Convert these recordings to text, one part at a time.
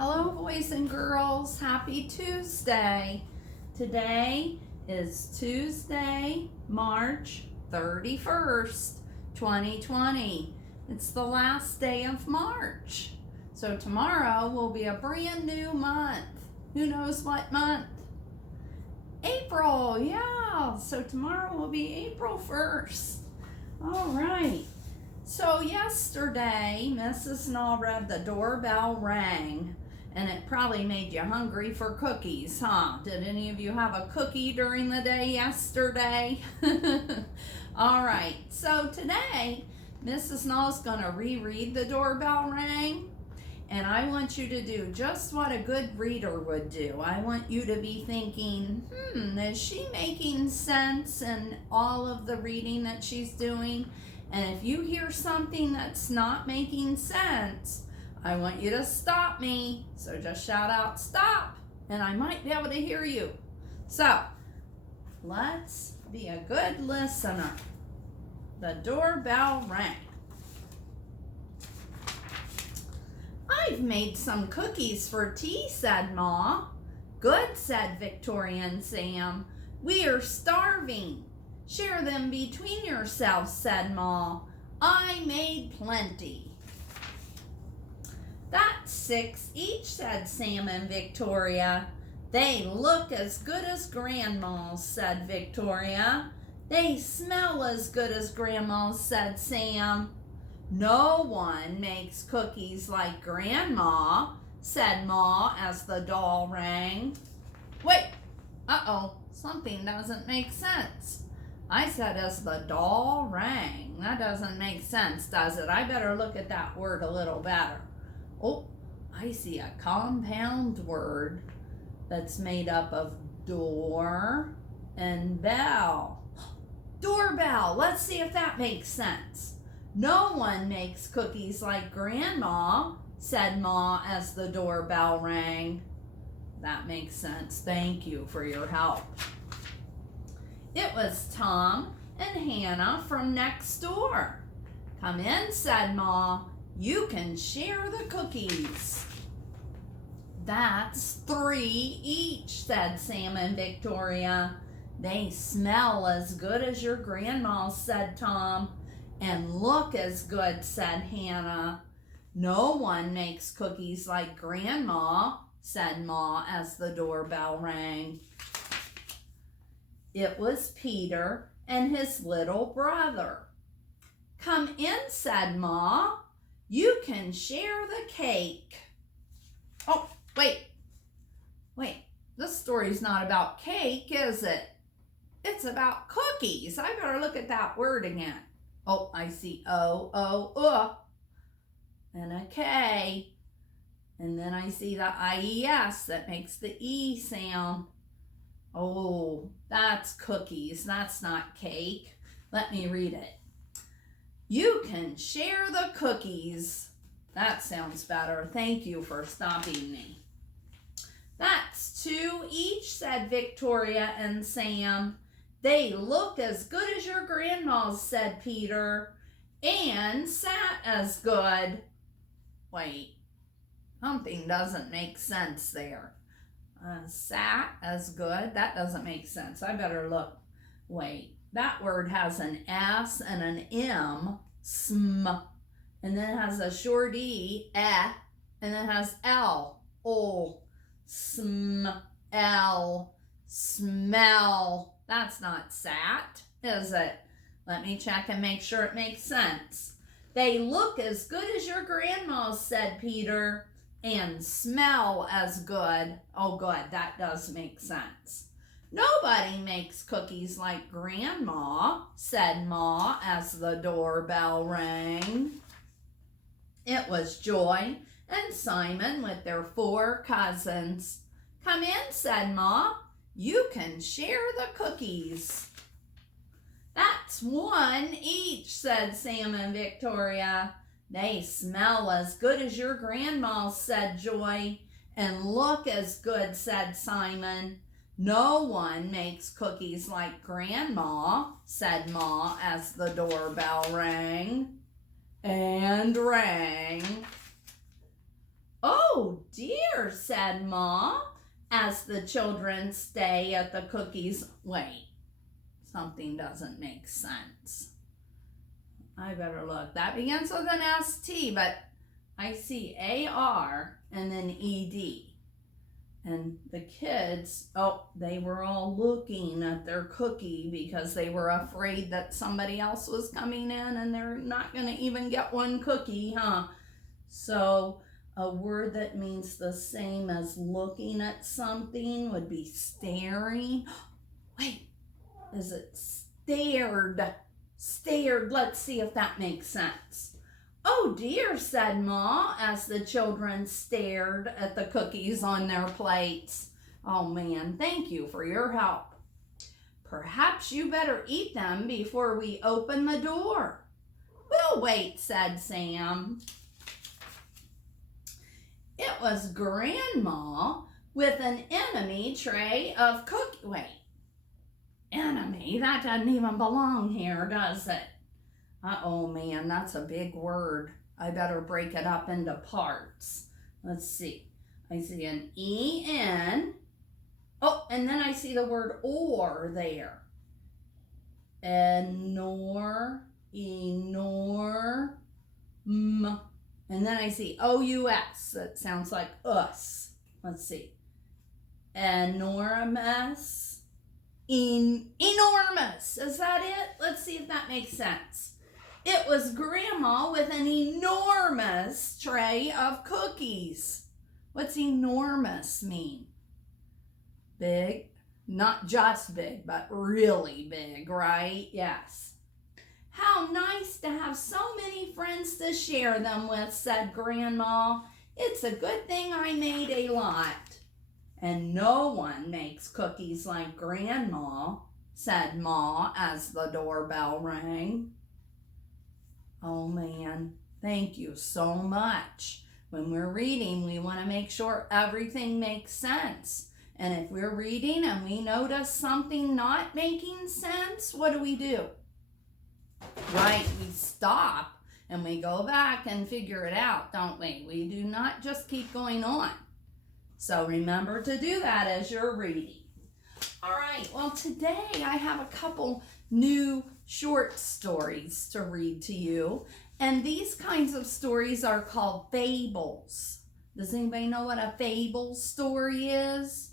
Hello, boys and girls. Happy Tuesday. Today is Tuesday, March 31st, 2020. It's the last day of March. So tomorrow will be a brand new month. Who knows what month? April, yeah. So tomorrow will be April 1st. All right. So yesterday, Mrs. Norred, the doorbell rang. And it probably made you hungry for cookies, huh? Did any of you have a cookie during the day yesterday? All right, so today, Mrs. Null's going to reread the doorbell rang. And I want you to do just what a good reader would do. I want you to be thinking, is she making sense in all of the reading that she's doing? And if you hear something that's not making sense, I want you to stop me. So just shout out, stop, and I might be able to hear you. So let's be a good listener. The doorbell rang. I've made some cookies for tea, said Ma. Good, said Victoria and Sam. We're starving. Share them between yourselves, said Ma. I made plenty. That's 6 each, said Sam and Victoria. They look as good as Grandma's, said Victoria. They smell as good as Grandma's, said Sam. No one makes cookies like Grandma, said Ma as the doll rang. Wait, something doesn't make sense. I said as the doll rang. That doesn't make sense, does it? I better look at that word a little better. Oh, I see a compound word that's made up of door and bell. Doorbell. Let's see if that makes sense. No one makes cookies like Grandma, said Ma as the doorbell rang. That makes sense. Thank you for your help. It was Tom and Hannah from next door. Come in, said Ma. You can share the cookies. That's 3 each, said Sam and Victoria. They smell as good as your grandma's, said Tom. And look as good, said Hannah. No one makes cookies like Grandma, said Ma as the doorbell rang. It was Peter and his little brother. Come in, said Ma. You can share the cake. Oh, wait. This story's not about cake, is it? It's about cookies. I better look at that word again. Oh, I see O, and a K. And then I see the I-E-S that makes the E sound. Oh, that's cookies. That's not cake. Let me read it. You can share the cookies. That sounds better. Thank you for stopping me. That's 2 each, said Victoria and Sam. They look as good as your grandma's, said Peter. And sat as good. Wait, something doesn't make sense there. Sat as good? That doesn't make sense. I better look. Wait. That word has an S and an M, sm, and then it has a short E, and then it has L, O, smell, smell. That's not sat, is it? Let me check and make sure it makes sense. They look as good as your grandma's, said Peter, and smell as good. Oh, good, that does make sense. Nobody makes cookies like Grandma, said Ma as the doorbell rang. It was Joy and Simon with their 4 cousins. Come in, said Ma. You can share the cookies. That's 1 each, said Sam and Victoria. They smell as good as your grandma's, said Joy. And look as good, said Simon. No one makes cookies like Grandma, said Ma as the doorbell rang and rang. Oh dear, dear, said Ma, as the children stay at the cookies. Wait, something doesn't make sense. I better look. That begins with an ST, but I see AR and then ED. And the kids, they were all looking at their cookie because they were afraid that somebody else was coming in and they're not going to even get one cookie, huh? So a word that means the same as looking at something would be staring. Wait, is it stared? Stared. Let's see if that makes sense. Oh dear, said Ma, as the children stared at the cookies on their plates. Oh man, thank you for your help. Perhaps you better eat them before we open the door. We'll wait, said Sam. It was Grandma with an enemy tray of cookies. Wait, enemy? That doesn't even belong here, does it? Oh man, that's a big word. I better break it up into parts. Let's see. I see an E-N. Oh, and then I see the word or there. Enor, enor, m. And then I see O-U-S. That sounds like us. Let's see. Enormous. Enormous. Is that it? Let's see if that makes sense. It was Grandma with an enormous tray of cookies. What's enormous mean? Big? Not just big, but really big, right? Yes. How nice to have so many friends to share them with, said Grandma. It's a good thing I made a lot. And no one makes cookies like Grandma, said Ma as the doorbell rang. Oh man, thank you so much. When we're reading, we want to make sure everything makes sense. And if we're reading and we notice something not making sense, what do? Right, we stop and we go back and figure it out, don't we? We do not just keep going on. So remember to do that as you're reading. All right, well today I have a couple new short stories to read to you. And these kinds of stories are called fables. Does anybody know what a fable story is?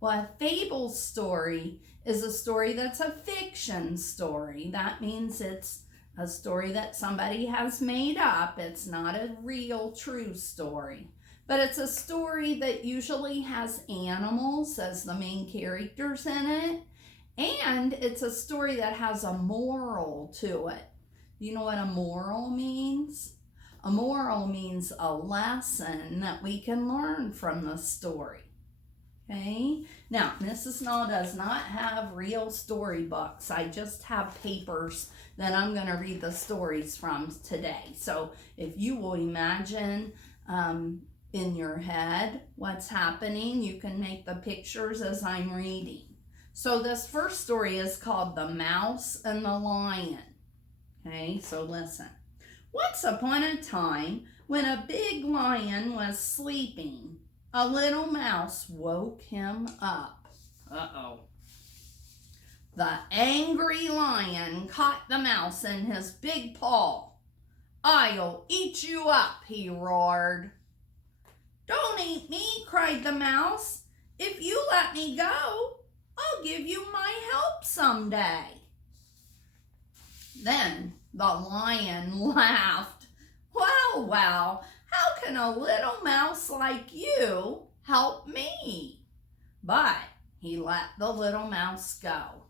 Well, a fable story is a story that's a fiction story. That means it's a story that somebody has made up. It's not a real, true story. But it's a story that usually has animals as the main characters in it. And it's a story that has a moral to it. Do you know what a moral means? A moral means a lesson that we can learn from the story. Okay? Now, Mrs. Null does not have real storybooks. I just have papers that I'm going to read the stories from today. So if you will imagine in your head what's happening, you can make the pictures as I'm reading. So this first story is called The Mouse and the Lion. Okay, so listen. Once upon a time, when a big lion was sleeping, a little mouse woke him up. Uh-oh. The angry lion caught the mouse in his big paw. "I'll eat you up," he roared. "Don't eat me," cried the mouse. "If you let me go, I'll give you my help someday." Then the lion laughed. "Well, well, how can a little mouse like you help me?" But he let the little mouse go.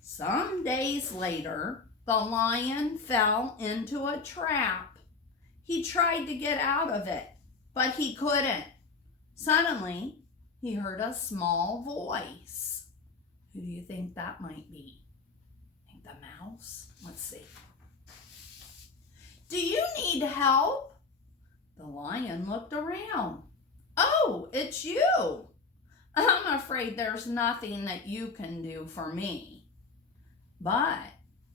Some days later, the lion fell into a trap. He tried to get out of it, but he couldn't. Suddenly, he heard a small voice. Who do you think that might be? Think the mouse? Let's see. "Do you need help?" The lion looked around. "Oh, it's you. I'm afraid there's nothing that you can do for me." But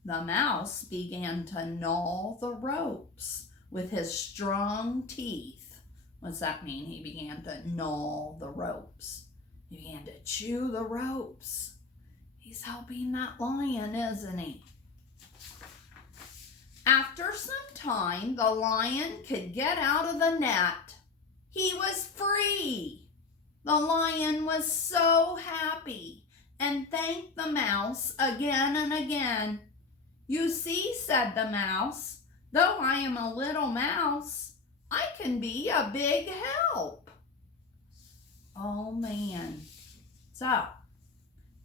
the mouse began to gnaw the ropes with his strong teeth. What's that mean? He began to gnaw the ropes. He began to chew the ropes. He's helping that lion, isn't he? After some time, the lion could get out of the net. He was free. The lion was so happy and thanked the mouse again and again. "You see," said the mouse, "though I am a little mouse, I can be a big help." Oh man. So,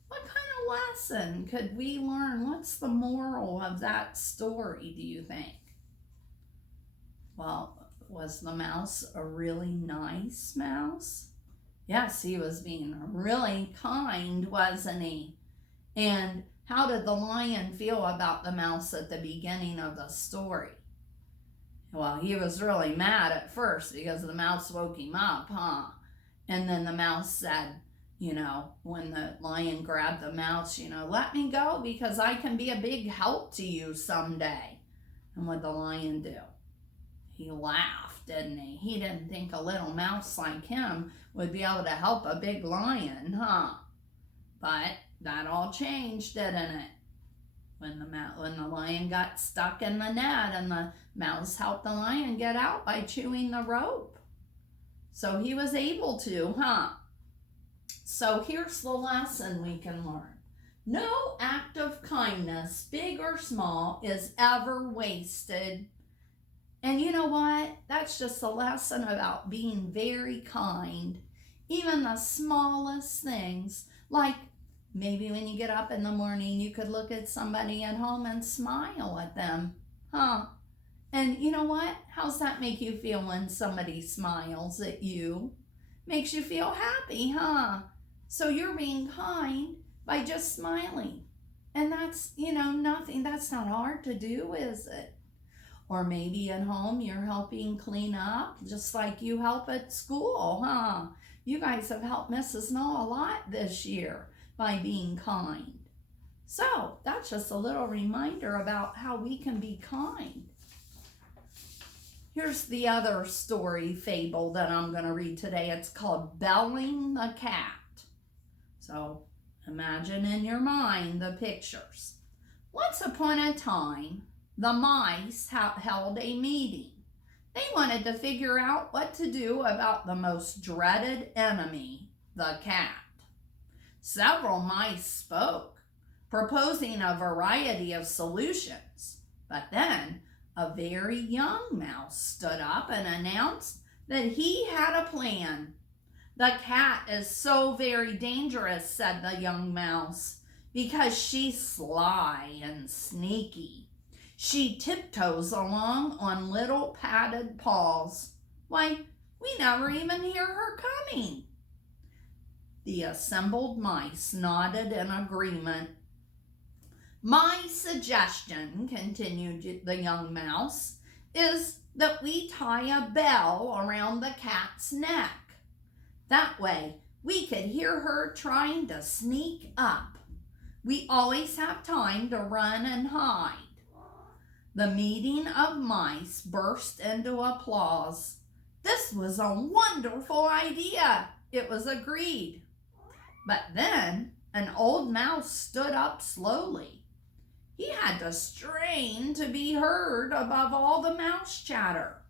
what kind of lesson could we learn? What's the moral of that story, do you think? Well, was the mouse a really nice mouse? Yes, he was being really kind, wasn't he? And how did the lion feel about the mouse at the beginning of the story? Well, he was really mad at first because the mouse woke him up, huh? And then the mouse said, when the lion grabbed the mouse, "Let me go because I can be a big help to you someday." And what did the lion do? He laughed, didn't he? He didn't think a little mouse like him would be able to help a big lion, huh? But that all changed, didn't it? When the lion got stuck in the net and the mouse helped the lion get out by chewing the rope. So he was able to, huh? So here's the lesson we can learn. No act of kindness, big or small, is ever wasted. And you know what? That's just a lesson about being very kind. Even the smallest things, like maybe when you get up in the morning, you could look at somebody at home and smile at them, huh? And you know what? How's that make you feel when somebody smiles at you? Makes you feel happy, huh? So you're being kind by just smiling. And that's, nothing. That's not hard to do, is it? Or maybe at home you're helping clean up, just like you help at school, huh? You guys have helped Mrs. Null a lot this year by being kind. So that's just a little reminder about how we can be kind. Here's the other story fable that I'm going to read today. It's called Belling the Cat. So imagine in your mind the pictures. Once upon a time, the mice held a meeting. They wanted to figure out what to do about the most dreaded enemy, the cat. Several mice spoke, proposing a variety of solutions. But then a very young mouse stood up and announced that he had a plan. "The cat is so very dangerous," said the young mouse, "because she's sly and sneaky. She tiptoes along on little padded paws. Why, we never even hear her coming." The assembled mice nodded in agreement. "My suggestion," continued the young mouse, "is that we tie a bell around the cat's neck. That way, we could hear her trying to sneak up. We always have time to run and hide." The meeting of mice burst into applause. This was a wonderful idea, it was agreed. But then an old mouse stood up slowly. He had to strain to be heard above all the mouse chatter.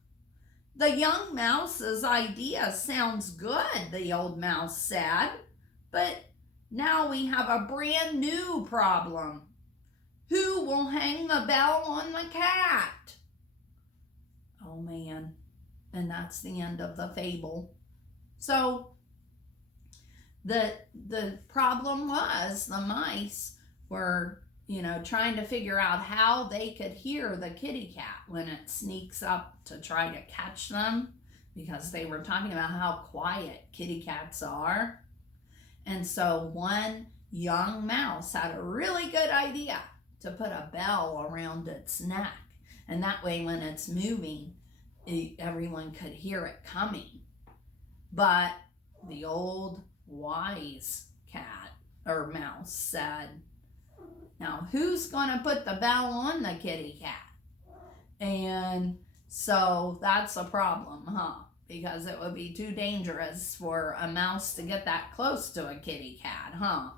"The young mouse's idea sounds good," the old mouse said, "but now we have a brand new problem. Who will hang the bell on the cat?" Oh man, and that's the end of the fable. So the problem was the mice were, trying to figure out how they could hear the kitty cat when it sneaks up to try to catch them, because they were talking about how quiet kitty cats are. And so one young mouse had a really good idea to put a bell around its neck. And that way when it's moving, everyone could hear it coming. But the old wise cat or mouse said, "Now who's going to put the bell on the kitty cat?" And so that's a problem, huh? because it would be too dangerous for a mouse to get that close to a kitty cat, huh?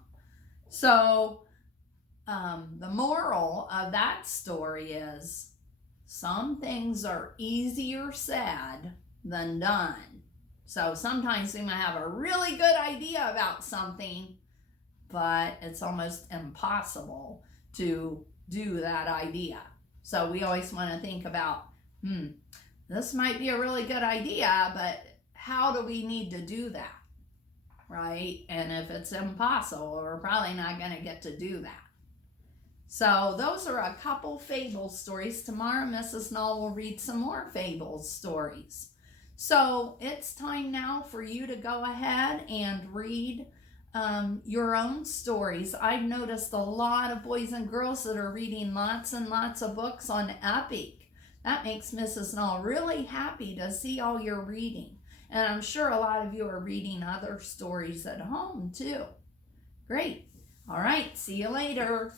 So the moral of that story is some things are easier said than done. So sometimes we might have a really good idea about something, but it's almost impossible to do that idea. So we always want to think about, this might be a really good idea, but how do we need to do that, right? And if it's impossible, we're probably not going to get to do that. So those are a couple fable stories. Tomorrow, Mrs. Null will read some more fable stories. So it's time now for you to go ahead and read your own stories. I've noticed a lot of boys and girls that are reading lots and lots of books on Epic. That makes Mrs. Null really happy to see all your reading. And I'm sure a lot of you are reading other stories at home too. Great. All right. See you later.